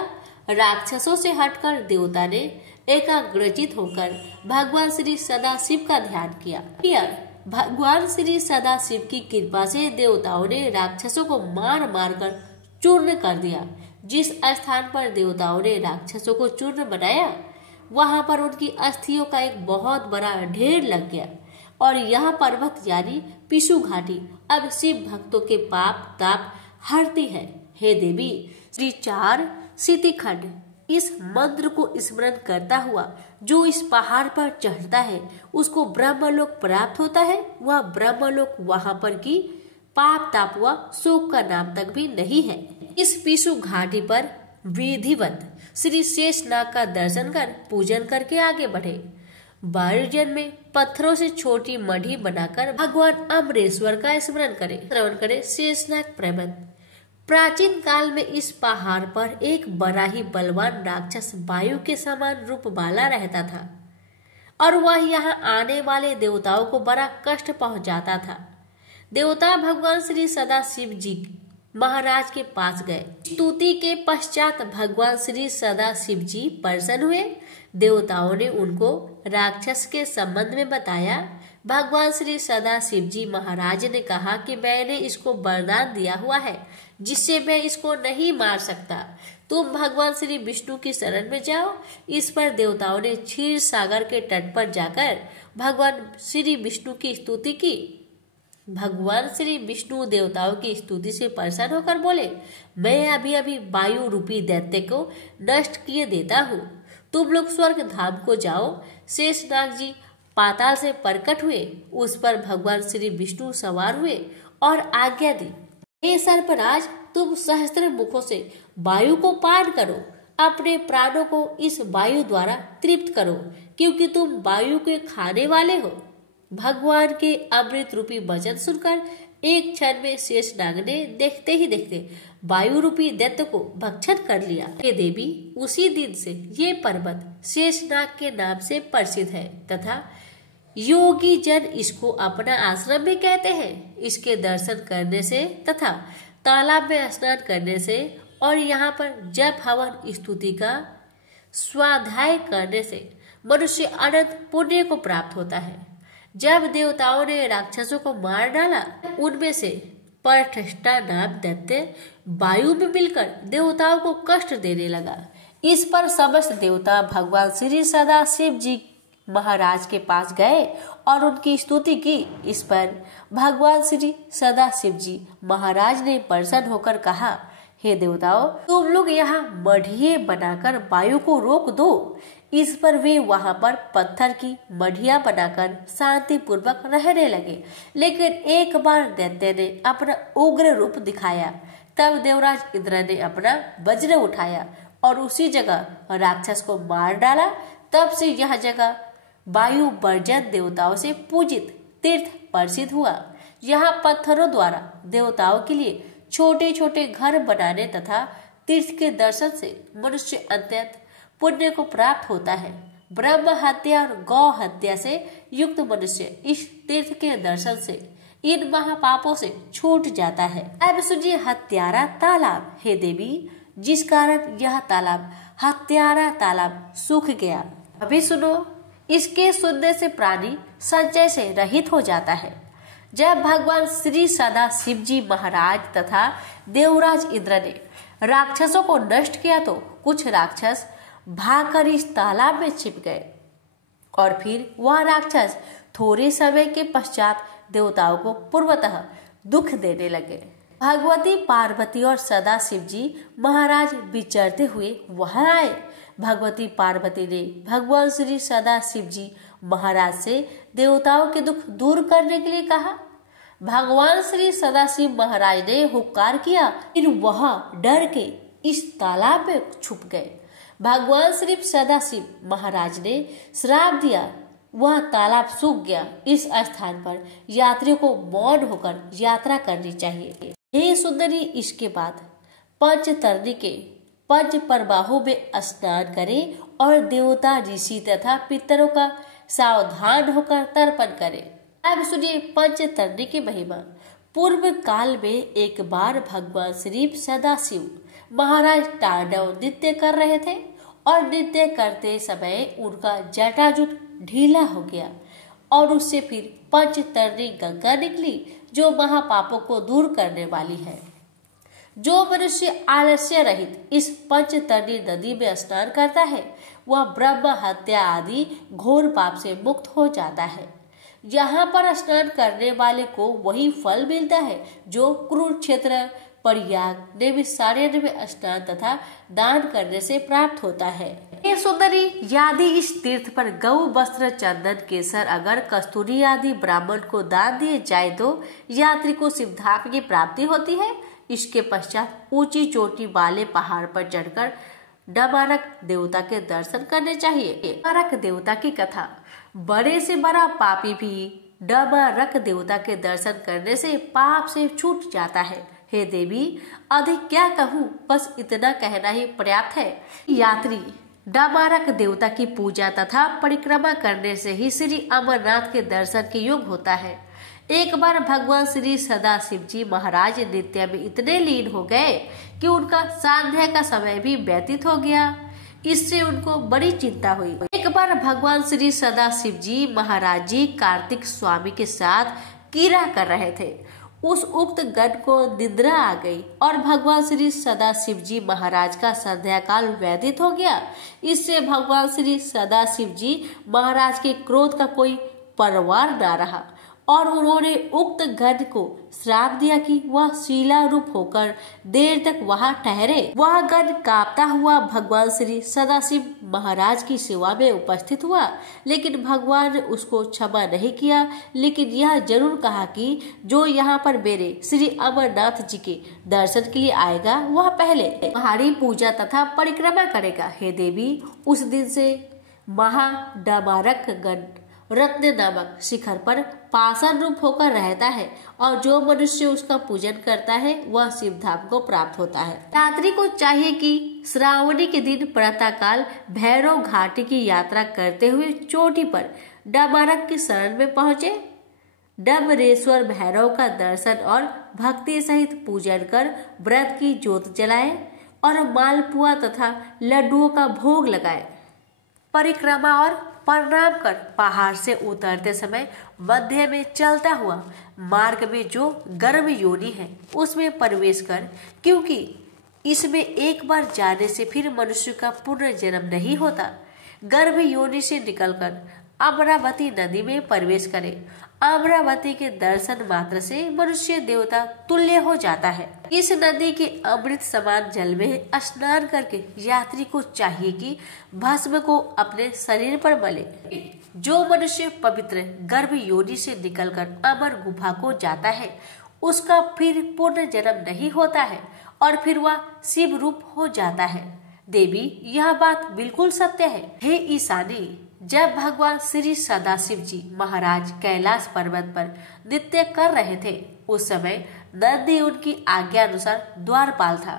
राक्षसों से हटकर देवता ने एकाग्रचित होकर भगवान श्री सदाशिव का ध्यान किया। भगवान श्री सदाशिव की कृपा से देवताओं ने राक्षसों को मार मार कर चूर्ण कर दिया। जिस स्थान पर देवताओं ने राक्षसों को चूर्ण बनाया वहां पर उनकी अस्थियों का एक बहुत बड़ा ढेर लग गया और यह पर्वत यानी पिशु घाटी अब शिव भक्तों के पाप ताप हरती है। हे देवी, श्री 4 सितिखंड इस मंत्र को स्मरण करता हुआ जो इस पहाड़ पर चढ़ता है उसको ब्रह्मलोक प्राप्त होता है। वह ब्रह्मलोक वहां पर की पाप ताप व शोक का नाम तक भी नहीं है। इस पिशु घाटी पर विधिवत श्री शेषनाग का दर्शन कर पूजन करके आगे बढ़े। वायुजन में पत्थरों से छोटी मढ़ी बनाकर भगवान अमरेश्वर का स्मरण करे। शेषनाग पर्वत प्राचीन काल में इस पहाड़ पर एक बड़ा ही बलवान राक्षस वायु के समान रूप वाला रहता था और वह यहाँ आने वाले देवताओं को बड़ा कष्ट पहुंचाता था। देवता भगवान श्री सदाशिव जी महाराज के पास गए। स्तुति के पश्चात भगवान श्री सदाशिव जी प्रसन्न हुए। देवताओं ने उनको राक्षस के संबंध में बताया। भगवान श्री सदाशिव जी महाराज ने कहा कि मैंने इसको वरदान दिया हुआ है जिससे मैं इसको नहीं मार सकता। तुम भगवान श्री विष्णु की शरण में जाओ। इस पर देवताओं ने क्षीर सागर के तट पर जाकर भगवान श्री विष्णु की स्तुति की। भगवान श्री विष्णु देवताओं की स्तुति से प्रसन्न होकर बोले, मैं अभी अभी वायु रूपी दैत्य को नष्ट किए देता हूँ। तुम लोग स्वर्ग धाम को जाओ। शेषनाग जी पाताल से प्रकट हुए। उस पर भगवान श्री विष्णु सवार हुए और आज्ञा दी, हे सर्पराज, तुम सहस्त्र मुखों से वायु को पान करो। अपने प्राणों को इस वायु द्वारा तृप्त करो क्योंकि तुम वायु के खाने वाले हो। भगवान के अमृत रूपी वचन सुनकर एक क्षण में शेषनाग ने देखते ही देखते वायु रूपी दैत्य को भक्षण कर लिया। हे देवी, उसी दिन से ये पर्वत शेषनाग के नाम से प्रसिद्ध है तथा योगी जन इसको अपना आश्रम भी कहते हैं। इसके दर्शन करने से तथा तालाब में स्नान करने से और यहाँ पर जप हवन स्तुति का स्वाध्याय करने से मनुष्य अनंत पुण्य को प्राप्त होता है। जब देवताओं ने राक्षसों को मार डाला उनमें से परठष्टा नाम दैत्य वायु में मिलकर देवताओं को कष्ट देने लगा। इस पर समस्त देवता भगवान श्री सदाशिव जी महाराज के पास गए और उनकी स्तुति की। इस पर भगवान श्री सदाशिव जी महाराज ने प्रसन्न होकर कहा, हे देवताओं, तुम लोग यहाँ मढ़िये बनाकर वायु को रोक दो। इस पर वे वहां पर पत्थर की मढ़िया बनाकर शांति पूर्वक रहने लगे। लेकिन एक बार दैत्य ने अपना उग्र रूप दिखाया। तब देवराज इंद्र ने अपना वज्र उठाया और उसी जगह राक्षस को मार डाला। तब से यह जगह वायु वर्जन देवताओं से पूजित तीर्थ प्रसिद्ध हुआ। यहाँ पत्थरों द्वारा देवताओं के लिए छोटे छोटे घर बनाने तथा तीर्थ के दर्शन से मनुष्य अत्यंत पुण्य को प्राप्त होता है। ब्रह्म हत्या और गौ हत्या से युक्त मनुष्य इस तीर्थ के दर्शन से इन महापापों से छूट जाता है। अब सुनिए हत्यारा तालाब। हे देवी, जिस कारण यह तालाब हत्यारा तालाब सूख गया। अभी सुनो, इसके सुनने से प्राणी संचय से रहित हो जाता है। जब भगवान श्री सदा शिव जी महाराज तथा देवराज इंद्र ने राक्षसों को नष्ट किया तो कुछ राक्षस भागकर इस तालाब में छिप गए और फिर वह राक्षस थोड़े समय के पश्चात देवताओं को पूर्वतः दुख देने लगे। भगवती पार्वती और सदा शिव जी महाराज विचरते हुए वहां आए। भगवती पार्वती ने भगवान श्री सदा शिव जी महाराज से देवताओं के दुख दूर करने के लिए कहा। भगवान श्री सदाशिव महाराज ने हुक्कार किया, फिर वह डर के इस तालाब में छुप गए। भगवान श्री सदाशिव महाराज ने श्राप दिया, वह तालाब सूख गया। इस स्थान पर यात्रियों को मौन होकर यात्रा करनी चाहिए। हे सुंदरी, इसके बाद पंचतरणी के पंच प्रवाहों में स्नान करें और देवता ऋषि तथा पितरों का सावधान होकर तर्पण करें। अब सुनिए पंचतरणी की महिमा। पूर्व काल में एक बार भगवान श्री सदाशिव महाराज तांडव नृत्य कर रहे थे और नृत्य करते समय उनका जटाजूट ढीला हो गया और उससे फिर पंचतरणी गंगा निकली, जो महापापों को दूर करने वाली है। जो मनुष्य आलस्य रहित इस पंचतरणी नदी में स्नान करता है वह ब्रह्म हत्या आदि घोर पाप से मुक्त हो जाता है। यहाँ पर स्नान करने वाले को वही फल मिलता है जो कुरुक्षेत्र, प्रयाग, नैमिषारण्य में स्नान तथा दान करने से प्राप्त होता है। ये सुंदरी, यदि इस तीर्थ पर गौ वस्त्र, चंदन, केसर, अगर, कस्तूरी आदि ब्राह्मण को दान दिए जाए तो यात्री को सिद्धार्थ की प्राप्ति होती है। इसके पश्चात ऊंची चोटी वाले पहाड़ पर चढ़कर डमारक देवता के दर्शन करने चाहिए। डमारक देवता की कथा। बड़े से बड़ा पापी भी डमारक देवता के दर्शन करने से पाप से छूट जाता है। हे देवी, अधिक क्या कहूँ, बस इतना कहना ही पर्याप्त है। यात्री डमारक देवता की पूजा तथा परिक्रमा करने से ही श्री अमरनाथ के दर्शन के योग होता है। एक बार भगवान श्री सदाशिव जी महाराज नृत्य में इतने लीन हो गए कि उनका संध्या का समय भी व्यतीत हो गया। इससे उनको बड़ी चिंता हुई। एक बार भगवान श्री सदाशिव जी महाराज जी कार्तिक स्वामी के साथ कीड़ा कर रहे थे। उस उक्त गण को निद्रा आ गई और भगवान श्री सदाशिव जी महाराज का संध्या काल व्यतीत हो गया। इससे भगवान श्री सदाशिव जी महाराज के क्रोध का कोई परवाह न रहा और उन्होंने उक्त गण को श्राप दिया कि वह शीला रूप होकर देर तक वहां ठहरे। वह गण कांपता हुआ भगवान श्री सदाशिव महाराज की सेवा में उपस्थित हुआ, लेकिन भगवान ने उसको क्षमा नहीं किया। लेकिन यह जरूर कहा कि जो यहाँ पर मेरे श्री अमरनाथ जी के दर्शन के लिए आएगा वह पहले तुम्हारी पूजा तथा परिक्रमा करेगा। हे देवी, उस दिन से महाडमारक गण रत्न नामक शिखर पर पाषाण रूप होकर रहता है और जो मनुष्य उसका पूजन करता है वह शिवधाम को प्राप्त होता है। यात्री को चाहिए कि श्रावणी के दिन प्रातःकाल भैरव घाटी की यात्रा करते हुए चोटी पर डमारक की शरण में पहुंचे। डमरेश्वर भैरव का दर्शन और भक्ति सहित पूजन कर व्रत की ज्योत जलाए और मालपुआ तथा लड्डुओं का भोग लगाए। परिक्रमा और प्रणाम कर पहाड़ से उतरते समय मध्य में चलता हुआ मार्ग में जो गर्भ योनि है उसमें प्रवेश कर, क्योंकि इसमें एक बार जाने से फिर मनुष्य का पुनर्जन्म नहीं होता। गर्भ योनि से निकलकर अमरावती नदी में प्रवेश करे। अमरावती के दर्शन मात्र से मनुष्य देवता तुल्य हो जाता है। इस नदी के अमृत समान जल में स्नान करके यात्री को चाहिए कि भस्म को अपने शरीर पर मले। जो मनुष्य पवित्र गर्भ योनि से निकलकर अमर गुफा को जाता है उसका फिर पुनः जन्म नहीं होता है और फिर वह शिव रूप हो जाता है। देवी, यह बात बिल्कुल सत्य है। हे ईशानी, जब भगवान श्री सदाशिव जी महाराज कैलाश पर्वत पर नृत्य कर रहे थे उस समय नंदी उनकी आज्ञा अनुसार द्वारपाल था।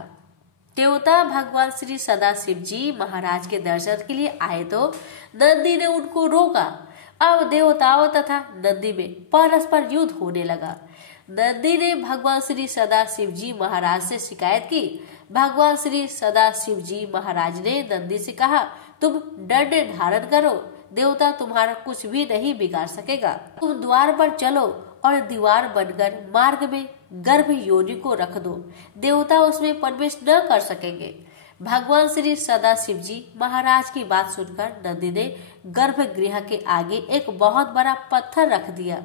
देवता भगवान श्री सदाशिव जी महाराज के दर्शन के लिए आए तो नंदी ने उनको रोका। अब देवताओं तथा नंदी में परस्पर युद्ध होने लगा। नंदी ने भगवान श्री सदाशिव जी महाराज से शिकायत की। भगवान श्री सदाशिव जी महाराज ने नंदी से कहा, तुम दंड धारण करो, देवता तुम्हारा कुछ भी नहीं बिगाड़ सकेगा। तुम द्वार पर चलो और दीवार बनकर मार्ग में गर्भ योनि को रख दो, देवता उसमें प्रवेश न कर सकेंगे। भगवान श्री सदाशिव जी महाराज की बात सुनकर नंदी ने गर्भगृह के आगे एक बहुत बड़ा पत्थर रख दिया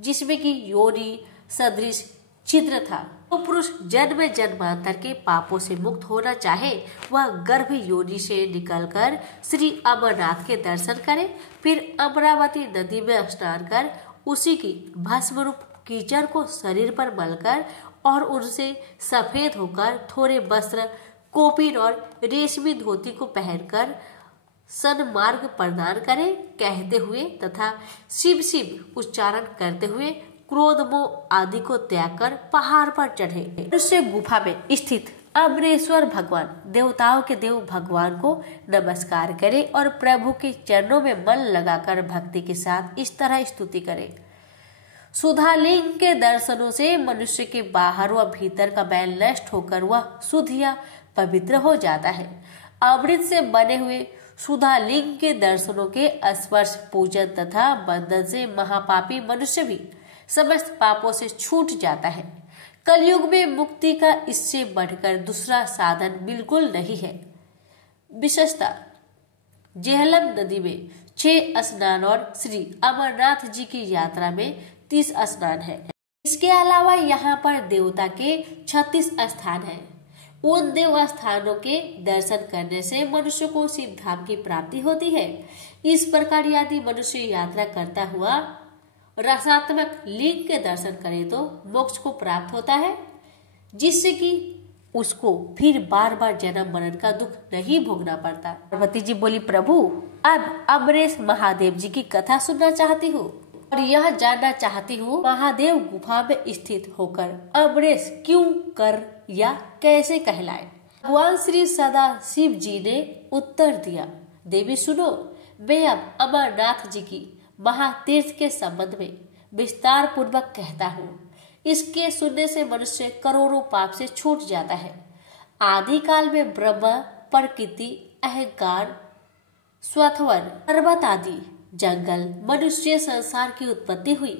जिसमें कि योनि सदृश छिद्र था। वो पुरुष जन्म जन्मांतर के पापों से मुक्त होना चाहे वह गर्भ योनि से निकलकर श्री अमरनाथ के दर्शन करे, फिर अमरावती नदी में स्नान कर उसी की भस्म रूप कीचड़ को शरीर पर मलकर और उनसे सफेद होकर थोड़े वस्त्र, कोपिन और रेशमी धोती को पहनकर सन्मार्ग प्रदान करे कहते हुए तथा शिव शिव उच्चारण करते हुए क्रोध मोह आदि को त्याग कर पहाड़ पर चढ़े। मनुष्य गुफा में स्थित अमरेश्वर भगवान देवताओं के देव भगवान को नमस्कार करे और प्रभु के चरणों में मन लगाकर भक्ति के साथ इस तरह स्तुति करे। सुधालिंग के दर्शनों से मनुष्य के बाहर व भीतर का मैल नष्ट होकर वह शुद्ध या पवित्र हो जाता है। अमृत से बने हुए सुधालिंग के दर्शनों के स्पर्श, पूजन तथा बंधन से महापापी मनुष्य भी समस्त पापों से छूट जाता है। कलयुग में मुक्ति का इससे बढ़कर दूसरा साधन बिल्कुल नहीं है। विशेषता, झेलम नदी में 6 स्नान और श्री अमरनाथ जी की यात्रा में 30 स्नान है। इसके अलावा यहाँ पर देवता के 36 स्थान हैं। उन देव स्थानों के दर्शन करने से मनुष्य को शिव धाम की प्राप्ति होती है। इस प्रकार यदि मनुष्य यात्रा करता हुआ रसात्मक लिंग के दर्शन करे तो मोक्ष को प्राप्त होता है, जिससे कि उसको फिर बार बार जन्म मरण का दुख नहीं भोगना पड़ता। पार्वती जी बोली, प्रभु अब अमरेश महादेव जी की कथा सुनना चाहती हूँ और यह जानना चाहती हूँ महादेव गुफा में स्थित होकर अमरेश क्यों कर या कैसे कहलाए। भगवान श्री सदा शिव जी ने उत्तर दिया, देवी सुनो, मैं अब अमरनाथ जी की महातीर्थ के संबंध में विस्तार पूर्वक कहता हूँ। इसके सुनने से मनुष्य करोड़ों पाप से छूट जाता है। आदि काल में ब्रह्मा, प्रकृति, अहंकार, स्वथवर, पर्वत आदि जंगल, मनुष्य संसार की उत्पत्ति हुई।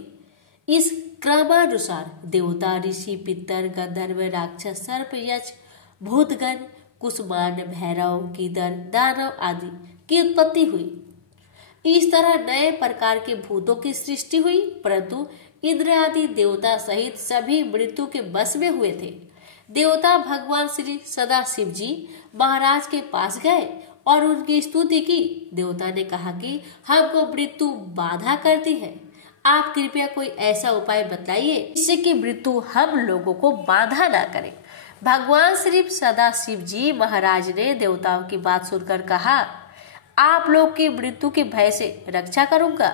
इस क्रमानुसार देवता, ऋषि, पितर, गंधर्व, राक्षस, सर्प, यक्ष, भूतगण, कुसुमान, भैरव, कीदर, दानव आदि की उत्पत्ति हुई। इस तरह नए प्रकार के भूतों की सृष्टि हुई, परंतु इंद्र आदि देवता सहित सभी मृत्यु के बस में हुए थे। देवता भगवान श्री सदाशिव जी महाराज के पास गए और उनकी स्तुति की। देवता ने कहा कि हमको मृत्यु बाधा करती है, आप कृपया कोई ऐसा उपाय बताइए जिससे कि मृत्यु हम लोगों को बाधा ना करे। भगवान श्री सदाशिव जी महाराज ने देवताओं की बात सुनकर कहा, आप लोग की मृत्यु के भय से रक्षा करूंगा।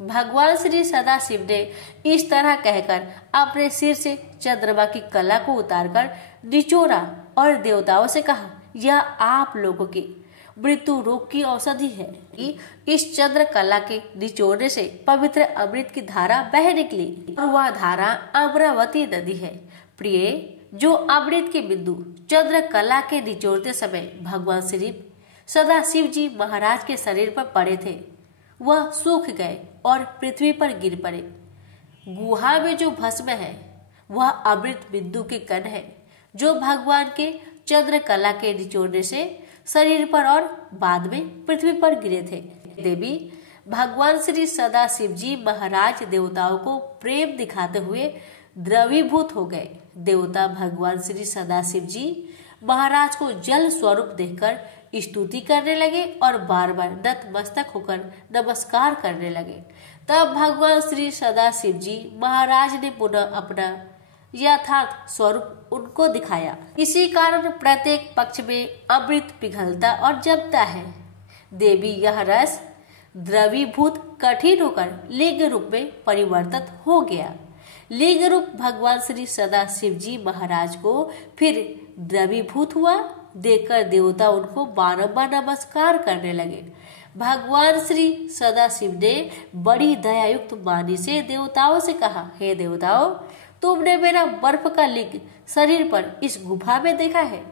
भगवान श्री सदाशिव ने इस तरह कहकर अपने सिर से चंद्रमा की कला को उतारकर निचोड़ा और देवताओं से कहा, यह आप लोगों की मृत्यु रोग की औषधि है। इस चंद्र कला के निचोड़ने से पवित्र अमृत की धारा बह निकली और वह धारा अमरावती नदी है। प्रिय, जो अमृत के बिंदु चंद्र कला के निचोड़ते समय भगवान श्री सदाशिव जी महाराज के शरीर पर पड़े थे, वह सूख गए और पृथ्वी पर गिर पड़े। गुहा में जो भस्म है वह अमृत बिंदु के कण है, जो भगवान के चंद्र कला के निचोड़ने से शरीर पर और बाद में पृथ्वी पर गिरे थे। देवी, भगवान श्री सदाशिव जी महाराज देवताओं को प्रेम दिखाते हुए द्रवीभूत हो गए। देवता भगवान श्री सदाशिव जी महाराज को जल स्वरूप देखकर स्तुति करने लगे और बार बार नतमस्तक होकर नमस्कार करने लगे। तब भगवान श्री सदाशिव जी महाराज ने पुनः अपना यथार्थ स्वरूप उनको दिखाया। इसी कारण प्रत्येक पक्ष में अमृत पिघलता और जमता है। देवी यह रस द्रवीभूत कठिन होकर लिंग रूप में परिवर्तित हो गया। लिंग रूप भगवान श्री सदाशिव जी महाराज को फिर द्रवीभूत हुआ। देखकर देवता उनको बारंबार नमस्कार करने लगे। भगवान श्री सदाशिव ने बड़ी दयायुक्त वाणी से देवताओं से कहा, हे देवताओं, तुमने मेरा बर्फ का लिंग शरीर पर इस गुफा में देखा है।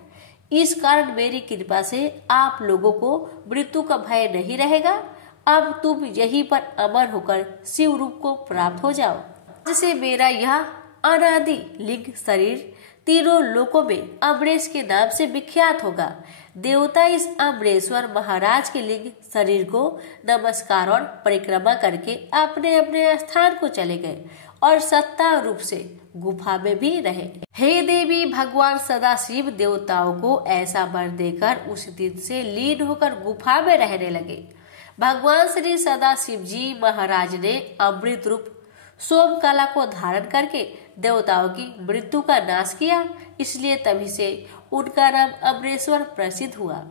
इस कारण मेरी कृपा से आप लोगों को मृत्यु का भय नहीं रहेगा। अब तुम यहीं पर अमर होकर शिव रूप को प्राप्त हो जाओ। जिससे मेरा यह अनादि लिंग शरीर तीनों लोकों में अमरेश के नाम से विख्यात होगा। देवता इस अमरेश्वर महाराज के लिंग शरीर को नमस्कार और परिक्रमा करके अपने अपने स्थान को चले गए और सत्ता रूप से गुफा में भी रहे। हे देवी, भगवान सदाशिव देवताओं को ऐसा वर देकर उस दिन से लीन होकर गुफा में रहने लगे। भगवान श्री सदाशिव जी महाराज ने अमृत रूप सोमकला को धारण करके देवताओं की मृत्यु का नाश किया। इसलिए तभी से उनका नाम अमरेश्वर प्रसिद्ध हुआ।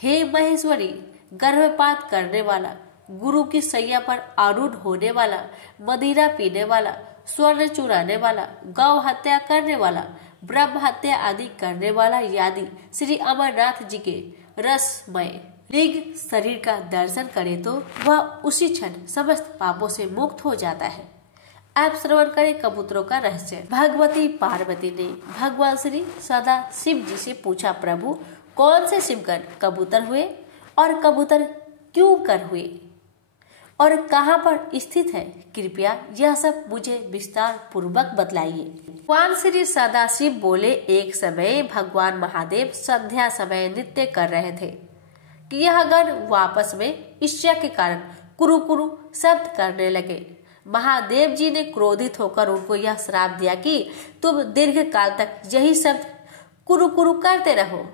हे महेश्वरी, गर्भपात करने वाला, गुरु की सैया पर आरूढ़ होने वाला, मदिरा पीने वाला, स्वर्ण चुराने वाला, गौ हत्या करने वाला, ब्रह्म हत्या आदि करने वाला आदि श्री अमरनाथ जी के रसमय लिंग शरीर का दर्शन करे तो वह उसी क्षण समस्त पापों से मुक्त हो जाता है। आप श्रवण करें कबूतरों का रहस्य। भगवती पार्वती ने भगवान श्री सदाशिव जी से पूछा, प्रभु, कौन से शिवगण कबूतर हुए और कबूतर क्यों कर हुए और कहाँ पर स्थित है? कृपया यह सब मुझे विस्तार पूर्वक बतलाइए। भगवान श्री सदाशिव बोले, एक समय भगवान महादेव संध्या समय नृत्य कर रहे थे कि यह गण वापस में ईर्ष्या के कारण कुरु कुरु शब्द करने लगे। महादेव जी ने क्रोधित होकर उनको यह श्राप दिया कि तुम दीर्घ काल तक यही शब्द कुरु कुरु करते रहो।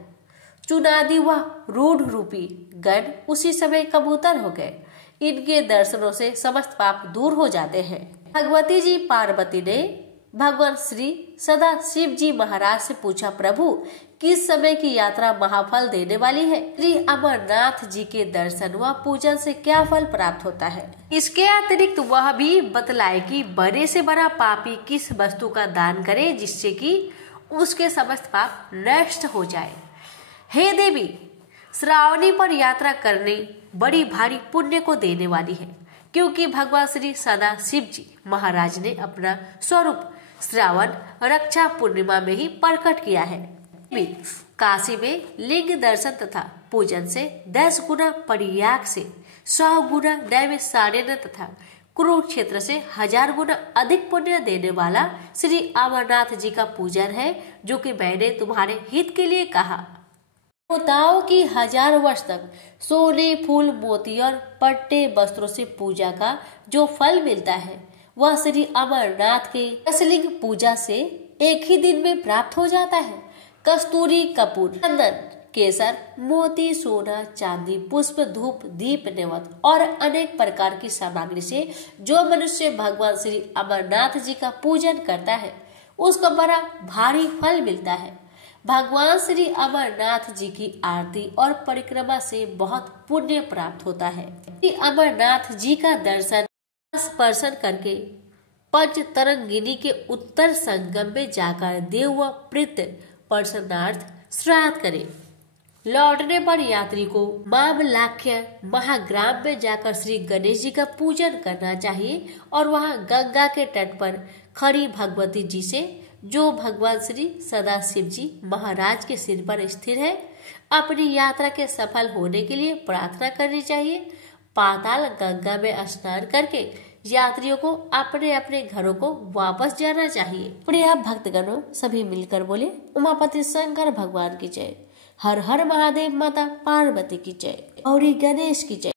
चुनादी व रूढ़ रूपी गण उसी समय कबूतर हो गए। इनके दर्शनों से समस्त पाप दूर हो जाते हैं। भगवती जी पार्वती ने भगवान श्री सदाशिव जी महाराज से पूछा, प्रभु, किस समय की यात्रा महाफल देने वाली है? श्री अमरनाथ जी के दर्शन व पूजन से क्या फल प्राप्त होता है? इसके अतिरिक्त वह भी बतलाए कि बड़े से बड़ा पापी किस वस्तु का दान करे जिससे कि उसके समस्त पाप नष्ट हो जाए। हे देवी, श्रावणी पर यात्रा करने बड़ी भारी पुण्य को देने वाली है, क्योंकि भगवान श्री सदाशिव जी महाराज ने अपना स्वरूप श्रावण रक्षा पूर्णिमा में ही प्रकट किया है। काशी में लिंग दर्शन तथा पूजन से 10 गुना, प्रयाग से 100 गुना, नैमिषारण्य तथा कुरुक्षेत्र से 1000 गुना अधिक पुण्य देने वाला श्री अमरनाथ जी का पूजन है, जो कि मैंने तुम्हारे हित के लिए कहा। देवताओं की 1000 वर्ष तक सोने, फूल, मोती और पट्टे वस्त्रों से पूजा का जो फल मिलता है वह श्री अमरनाथ के कसलिंग पूजा से एक ही दिन में प्राप्त हो जाता है। कस्तूरी, कपूर, चंदन, केसर, मोती, सोना, चांदी, पुष्प, धूप, दीप, नेवत और अनेक प्रकार की सामग्री से जो मनुष्य भगवान श्री अमरनाथ जी का पूजन करता है उसको बड़ा भारी फल मिलता है। भगवान श्री अमरनाथ जी की आरती और परिक्रमा से बहुत पुण्य प्राप्त होता है। श्री अमरनाथ जी का दर्शन स्पर्शन करके पंच तरंगिनी के उत्तर संगम में जाकर देव व प्रीत प्रसन्नार्थ श्राद्ध करे। लौटने पर यात्री को मामलाख्य महाग्राम में जाकर श्री गणेश जी का पूजन करना चाहिए और वहां गंगा के तट पर खड़ी भगवती जी से, जो भगवान श्री सदाशिव जी महाराज के सिर पर स्थिर है, अपनी यात्रा के सफल होने के लिए प्रार्थना करनी चाहिए। पाताल गंगा में स्नान करके यात्रियों को अपने अपने घरों को वापस जाना चाहिए। प्रिय भक्तगणों, सभी मिलकर बोले, उमापति शंकर भगवान की जय। हर हर महादेव, माता पार्वती की जय। गौरी गणेश की जय।